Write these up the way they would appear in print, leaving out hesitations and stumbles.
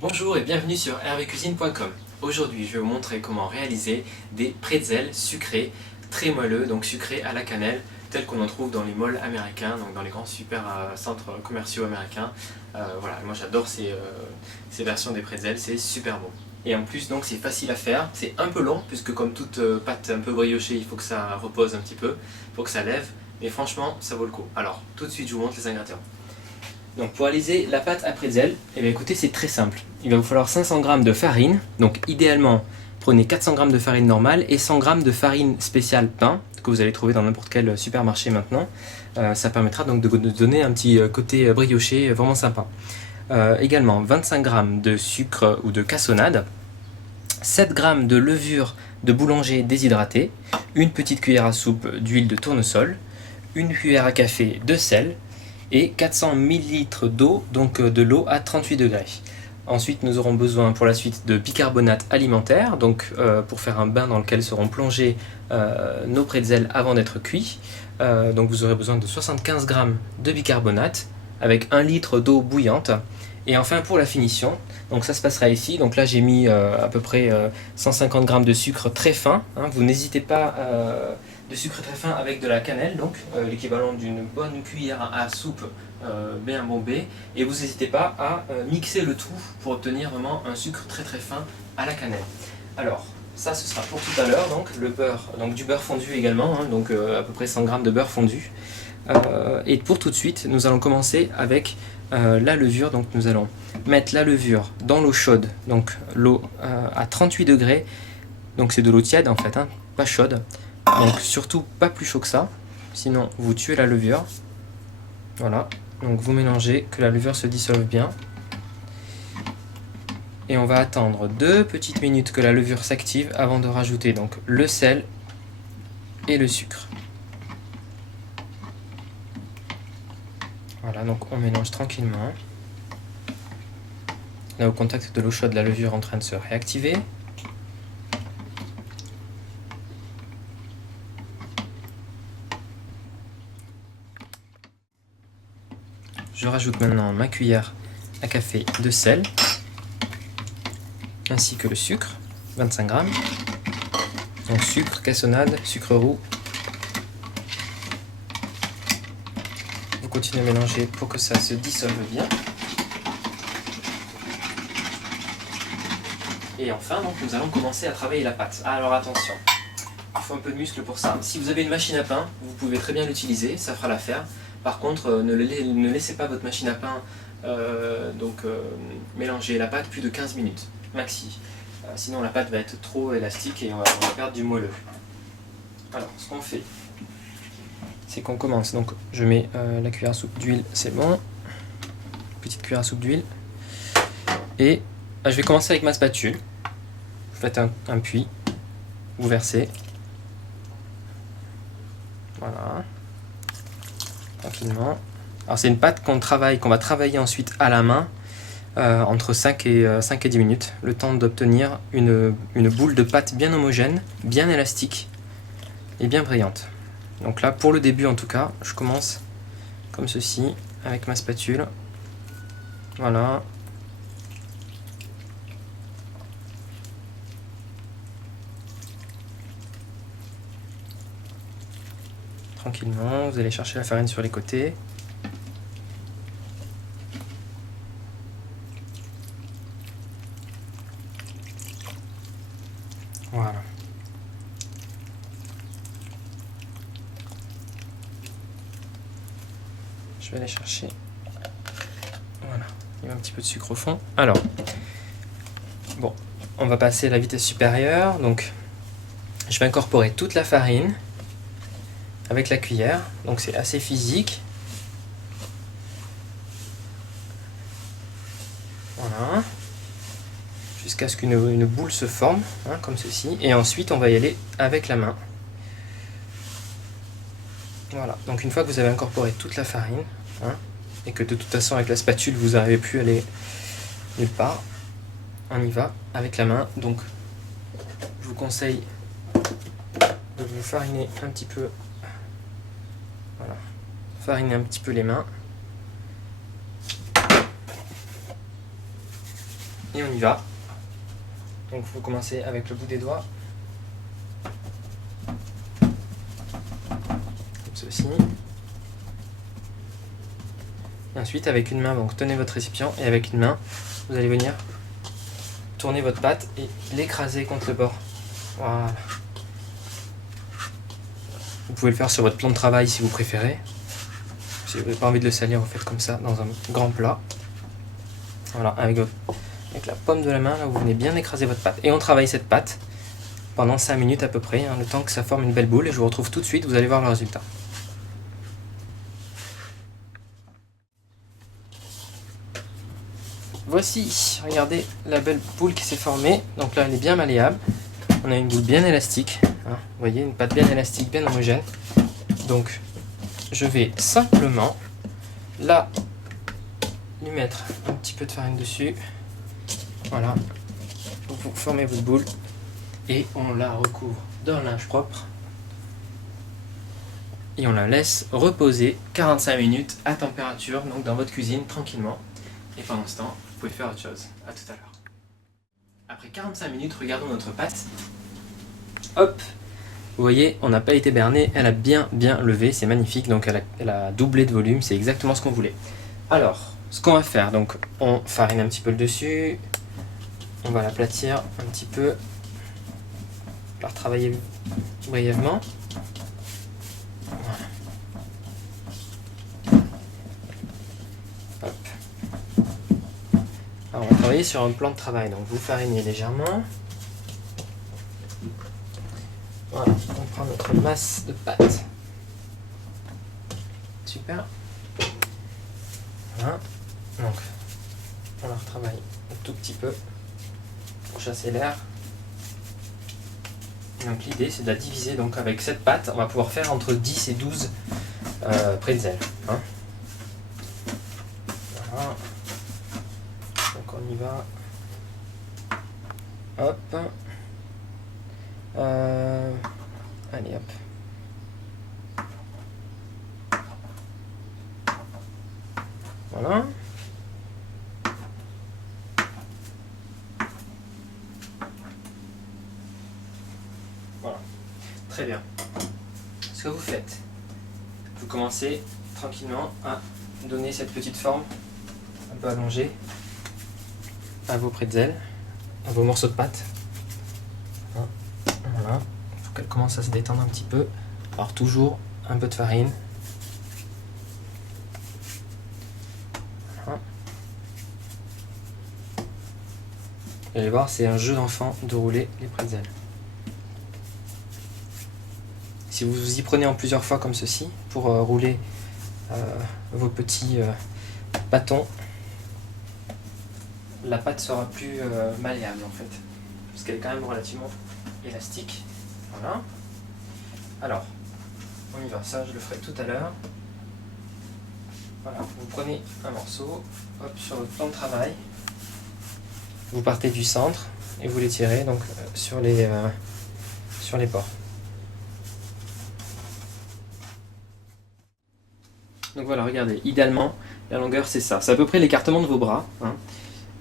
Bonjour et bienvenue sur hervécuisine.com. Aujourd'hui, je vais vous montrer comment réaliser des pretzels sucrés, très moelleux, donc sucrés à la cannelle, tels qu'on en trouve dans les malls américains, donc dans les grands super centres commerciaux américains. Voilà, moi j'adore ces versions des pretzels, c'est super bon. Et en plus, donc c'est facile à faire, c'est un peu long, puisque comme toute pâte un peu briochée, il faut que ça repose un petit peu, il faut que ça lève, mais franchement, ça vaut le coup. Alors, tout de suite, je vous montre les ingrédients. Donc pour réaliser la pâte à pretzel, eh bien écoutez, c'est très simple. Il va vous falloir 500 g de farine. Donc idéalement, prenez 400 g de farine normale et 100 g de farine spéciale pain que vous allez trouver dans n'importe quel supermarché maintenant. Ça permettra donc de donner un petit côté brioché vraiment sympa. Également 25 g de sucre ou de cassonade, 7 g de levure de boulanger déshydratée, une petite cuillère à soupe d'huile de tournesol, une cuillère à café de sel, et 400 ml d'eau, donc de l'eau à 38 degrés. Ensuite, nous aurons besoin pour la suite de bicarbonate alimentaire, donc pour faire un bain dans lequel seront plongés nos pretzels avant d'être cuits. Donc vous aurez besoin de 75 g de bicarbonate avec 1 litre d'eau bouillante. Et enfin pour la finition, donc ça se passera ici. Donc là j'ai mis à peu près 150 g de sucre très fin. Vous n'hésitez pas de sucre très fin avec de la cannelle, donc l'équivalent d'une bonne cuillère à soupe bien bombée, et vous n'hésitez pas à mixer le tout pour obtenir vraiment un sucre très très fin à la cannelle. Alors ça ce sera pour tout à l'heure, donc le beurre, donc du beurre fondu également, donc à peu près 100 g de beurre fondu. Et pour tout de suite, nous allons commencer avec la levure. Donc nous allons mettre la levure dans l'eau chaude, donc l'eau à 38 degrés, donc c'est de l'eau tiède en fait, pas chaude. Donc surtout pas plus chaud que ça, sinon vous tuez la levure. Voilà, donc vous mélangez, que la levure se dissolve bien. Et on va attendre 2 petites minutes que la levure s'active avant de rajouter donc le sel et le sucre. Voilà, donc on mélange tranquillement. Là au contact de l'eau chaude, la levure est en train de se réactiver. Je rajoute maintenant ma cuillère à café de sel, ainsi que le sucre, 25 g. Donc sucre, cassonade, sucre roux. Vous continuez à mélanger pour que ça se dissolve bien. Et enfin, donc, nous allons commencer à travailler la pâte. Alors attention, il faut un peu de muscle pour ça. Si vous avez une machine à pain, vous pouvez très bien l'utiliser, ça fera l'affaire. Par contre, ne laissez pas votre machine à pain mélanger la pâte plus de 15 minutes, maxi. Sinon la pâte va être trop élastique et on va perdre du moelleux. Alors, ce qu'on fait, c'est qu'on commence. Donc, je mets la cuillère à soupe d'huile, c'est bon. Petite cuillère à soupe d'huile. Et je vais commencer avec ma spatule. Vous faites un puits, vous versez. Voilà. Tranquillement. Alors c'est une pâte qu'on va travailler ensuite à la main entre 5 et 10 minutes, le temps d'obtenir une boule de pâte bien homogène, bien élastique et bien brillante. Donc là, pour le début en tout cas, je commence comme ceci avec ma spatule. Voilà. Tranquillement, vous allez chercher la farine sur les côtés. Voilà. Je vais aller chercher. Voilà. Il y a un petit peu de sucre au fond. Alors, bon, on va passer à la vitesse supérieure. Donc, je vais incorporer toute la farine avec la cuillère. Donc, c'est assez physique. Voilà. Jusqu'à ce qu'une boule se forme, comme ceci. Et ensuite, on va y aller avec la main. Voilà. Donc, une fois que vous avez incorporé toute la farine, et que de toute façon, avec la spatule, vous n'arrivez plus à aller nulle part, on y va avec la main. Donc, je vous conseille de vous fariner un petit peu. Voilà. Fariner un petit peu les mains. et on y va. Donc vous commencez avec le bout des doigts, comme ceci. Et ensuite avec une main, donc tenez votre récipient et avec une main, vous allez venir tourner votre pâte et l'écraser contre le bord. Voilà. Vous pouvez le faire sur votre plan de travail si vous préférez. Si vous n'avez pas envie de le salir, vous faites comme ça dans un grand plat. Voilà, avec la paume de la main, là, vous venez bien écraser votre pâte. Et on travaille cette pâte pendant 5 minutes à peu près, le temps que ça forme une belle boule. Et je vous retrouve tout de suite, vous allez voir le résultat. Voici, regardez la belle boule qui s'est formée. Donc là, elle est bien malléable. On a une boule bien élastique. Vous voyez, une pâte bien élastique, bien homogène. Donc, je vais simplement là lui mettre un petit peu de farine dessus. Voilà. Vous formez votre boule et on la recouvre d'un linge propre. Et on la laisse reposer 45 minutes à température, donc dans votre cuisine tranquillement. Et pendant ce temps, vous pouvez faire autre chose. À tout à l'heure. Après 45 minutes, regardons notre pâte. Hop! Vous voyez, on n'a pas été berné, elle a bien levé, c'est magnifique, donc elle a doublé de volume, c'est exactement ce qu'on voulait. Alors, ce qu'on va faire, donc on farine un petit peu le dessus, on va l'aplatir un petit peu, on va retravailler brièvement. Voilà. Hop. Alors on va travailler sur un plan de travail, donc vous farinez légèrement. Voilà, on prend notre masse de pâte. Super. Voilà. Donc, on la retravaille un tout petit peu pour chasser l'air. Donc l'idée c'est de la diviser, donc avec cette pâte, on va pouvoir faire entre 10 et 12 pretzels. Voilà. Donc on y va. Hop. Allez hop. Voilà. Voilà. Très bien. Ce que vous faites, vous commencez tranquillement à donner cette petite forme un peu allongée à vos pretzels, à vos morceaux de pâte. Voilà, il faut qu'elle commence à se détendre un petit peu. Alors toujours un peu de farine. Voilà. Vous allez voir, c'est un jeu d'enfant de rouler les pretzels. Si vous vous y prenez en plusieurs fois comme ceci, pour rouler vos petits bâtons, la pâte sera plus malléable en fait, parce qu'elle est quand même relativement élastique. Voilà. Alors, on y va, ça je le ferai tout à l'heure. Voilà, vous prenez un morceau, hop, sur votre plan de travail, vous partez du centre et vous l'étirez donc sur les bords. Donc voilà, regardez, idéalement, la longueur c'est ça. C'est à peu près l'écartement de vos bras.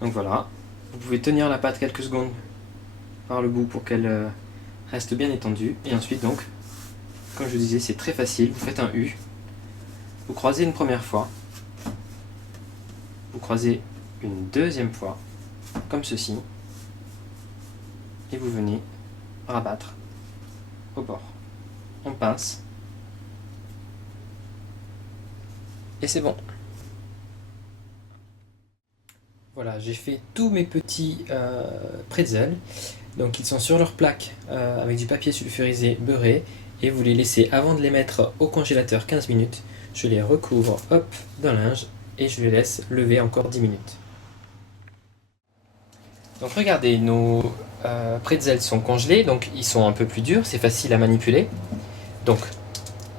Donc voilà, vous pouvez tenir la pâte quelques secondes par le bout pour qu'elle reste bien étendue. Et ensuite donc, comme je vous disais, c'est très facile. Vous faites un U, vous croisez une première fois, vous croisez une deuxième fois, comme ceci, et vous venez rabattre au bord. On pince. Et c'est bon. Voilà, j'ai fait tous mes petits pretzels. Donc ils sont sur leur plaque avec du papier sulfurisé beurré. Et vous les laissez, avant de les mettre au congélateur 15 minutes, je les recouvre hop d'un linge et je les laisse lever encore 10 minutes. Donc regardez, nos pretzels sont congelés, donc ils sont un peu plus durs, c'est facile à manipuler. Donc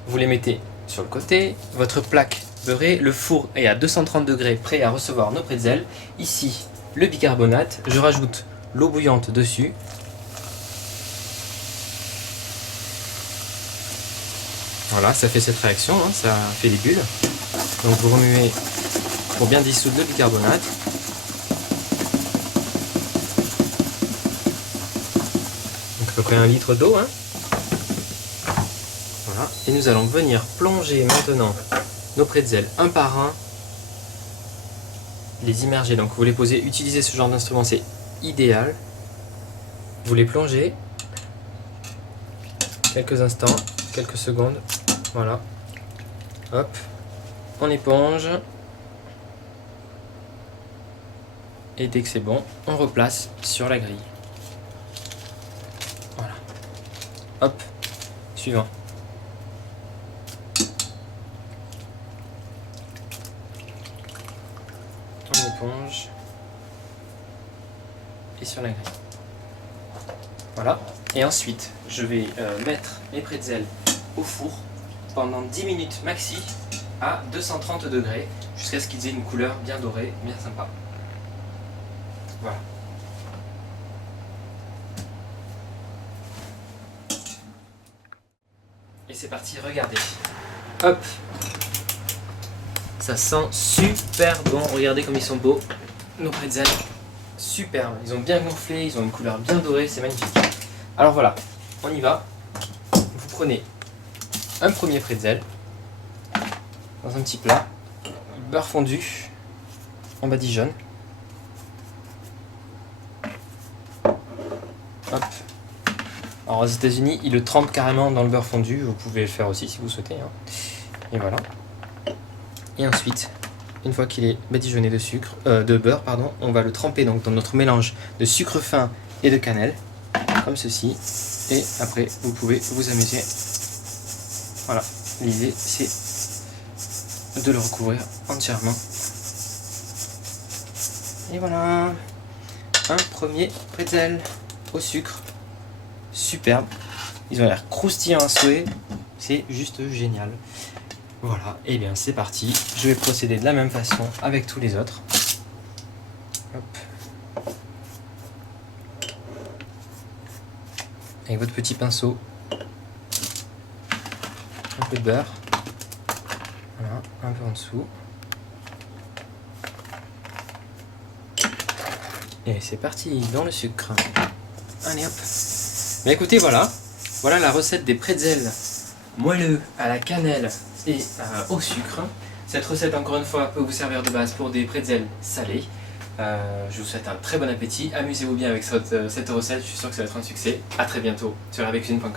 vous les mettez sur le côté, votre plaque beurrée, le four est à 230 degrés prêt à recevoir nos pretzels. Ici le bicarbonate, je rajoute l'eau bouillante dessus. Voilà, ça fait cette réaction, ça fait des bulles. Donc vous remuez pour bien dissoudre le bicarbonate. peu près 1 litre d'eau. Hein. Voilà. Et nous allons venir plonger maintenant nos pretzels un par un, les immerger. Donc vous les posez, utiliser ce genre d'instrument, c'est idéal. Vous les plongez quelques instants, quelques secondes. Voilà. Hop. On éponge. Et dès que c'est bon, on replace sur la grille. Voilà. Hop. Suivant. On éponge. Et sur la grille. Voilà. Et ensuite, je vais mettre mes pretzels au four pendant 10 minutes maxi à 230 degrés jusqu'à ce qu'ils aient une couleur bien dorée, bien sympa. Voilà. Et c'est parti, regardez. Hop. Ça sent super bon. Regardez comme ils sont beaux. Nos pretzels. Superbe. Ils ont bien gonflé, ils ont une couleur bien dorée, c'est magnifique. Alors voilà, on y va. Vous prenez un premier pretzel dans un petit plat, beurre fondu en badigeonne. Hop. Alors aux États-Unis, ils le trempent carrément dans le beurre fondu. Vous pouvez le faire aussi si vous souhaitez. Hein. Et voilà. Et ensuite, une fois qu'il est badigeonné de beurre, on va le tremper donc dans notre mélange de sucre fin et de cannelle, comme ceci. Et après, vous pouvez vous amuser. Voilà. L'idée, c'est de le recouvrir entièrement. Et voilà. Un premier pretzel au sucre. Superbe. Ils ont l'air croustillants à souhait. C'est juste génial. Voilà, et bien c'est parti. Je vais procéder de la même façon avec tous les autres. Hop. Avec votre petit pinceau. Un peu de beurre. Voilà, un peu en dessous. Et c'est parti, dans le sucre. Allez hop. Mais écoutez, voilà. Voilà la recette des pretzels moelleux à la cannelle et au sucre. Cette recette, encore une fois, peut vous servir de base pour des pretzels salés. Je vous souhaite un très bon appétit. Amusez-vous bien avec cette recette. Je suis sûr que ça va être un succès. A très bientôt sur hervécuisine.com.